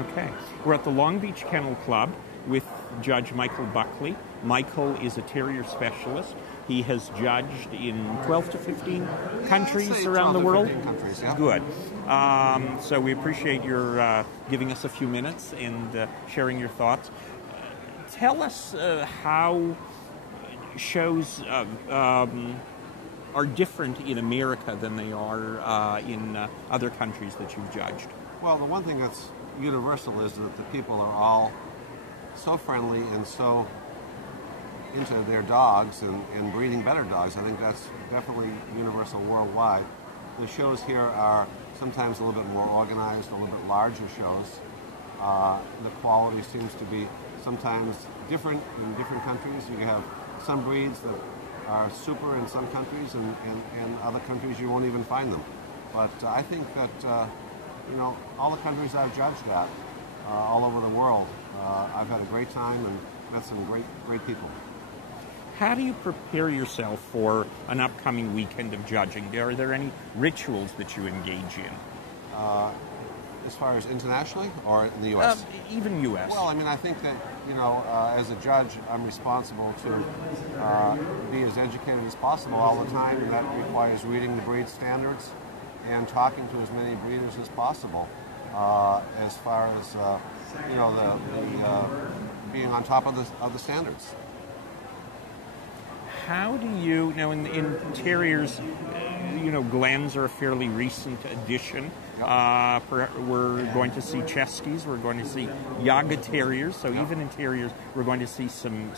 Okay. We're at the Long Beach Kennel Club with Judge Michael Buckley. Michael is a Terrier Specialist. He has judged in 12 to 15 countries around the world. 15 countries, yeah. Good. So we appreciate your giving us a few minutes and sharing your thoughts. Tell us how shows are different in America than they are in other countries that you've judged. Well, the one thing that's universal is that the people are all so friendly and so into their dogs and breeding better dogs. I think that's definitely universal worldwide. The shows here are sometimes a little bit more organized, a little bit larger shows. The quality seems to be sometimes different in different countries. You have some breeds that are super in some countries, and other countries you won't even find them. But I think that all the countries I've judged at, all over the world, I've had a great time and met some great people. How do you prepare yourself for an upcoming weekend of judging? Are there any rituals that you engage in? As far as internationally or in the U.S.? Even U.S. Well, I mean, I think that, as a judge, I'm responsible to be as educated as possible all the time, and that requires reading the breed standards and talking to as many breeders as possible as far as, being on top of the standards. How do you, in terriers, Glens are a fairly recent addition. We're going to see Chesties, we're going to see Yaga Terriers, so even in terriers we're going to see some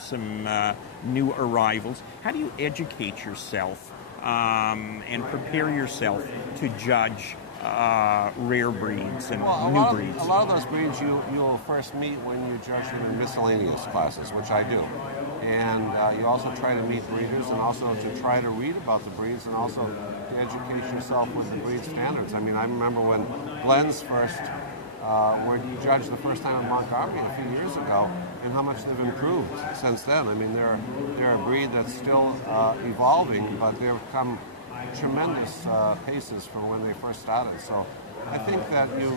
new arrivals. How do you educate yourself and prepare yourself to judge rare breeds and new breeds? A lot of those breeds you'll first meet when you judge them in miscellaneous classes, which I do. And you also try to meet breeders and also to try to read about the breeds and also to educate yourself with the breed standards. I mean, I remember when Glens first were judged the first time in Montgomery a few years ago, and how much they've improved since then. I mean, they're a breed that's still evolving, but they've come tremendous paces from when they first started. So I think that you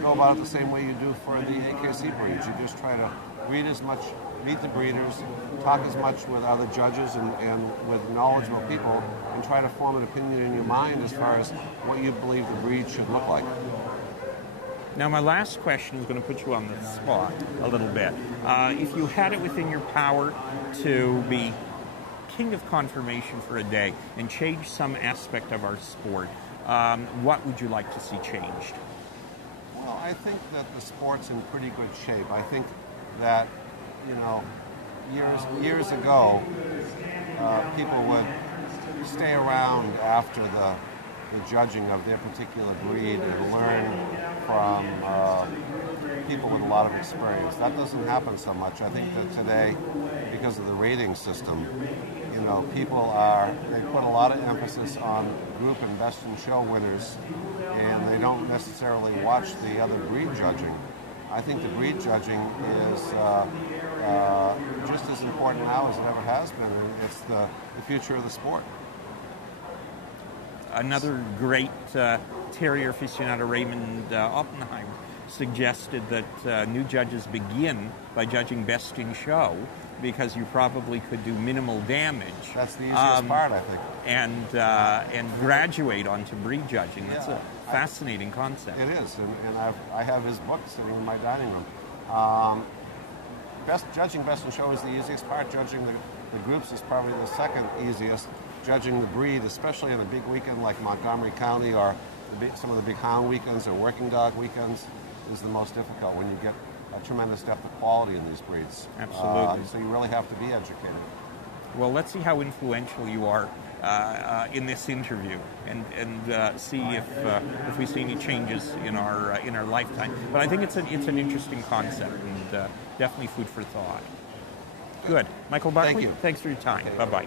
go about it the same way you do for the AKC breeds. You just try to read as much, meet the breeders, talk as much with other judges and with knowledgeable people, and try to form an opinion in your mind as far as what you believe the breed should look like. Now, my last question is going to put you on the spot a little bit. If you had it within your power to be king of conformation for a day and change some aspect of our sport, what would you like to see changed? Well, I think that the sport's in pretty good shape. I think that, years ago, people would stay around after the judging of their particular breed and learn from people with a lot of experience. That doesn't happen so much. I think that today, because of the rating system, people they put a lot of emphasis on group and best in show winners, and they don't necessarily watch the other breed judging. I think the breed judging is just as important now as it ever has been, and it's the future of the sport. Another great terrier aficionado, Raymond Oppenheim, suggested that new judges begin by judging best in show because you probably could do minimal damage. That's the easiest part, I think. And graduate onto breed judging. That's a fascinating concept. It is, and I have his book sitting in my dining room. Judging best in show is the easiest part. Judging the groups is probably the second easiest. Judging the breed, especially on a big weekend like Montgomery County or some of the big hound weekends or working dog weekends, is the most difficult when you get a tremendous depth of quality in these breeds. Absolutely. So you really have to be educated. Well, let's see how influential you are in this interview, and see if we see any changes in our lifetime. But I think it's an interesting concept, and definitely food for thought. Good, Michael Buckley. Thank you. Thanks for your time. Okay. Bye bye.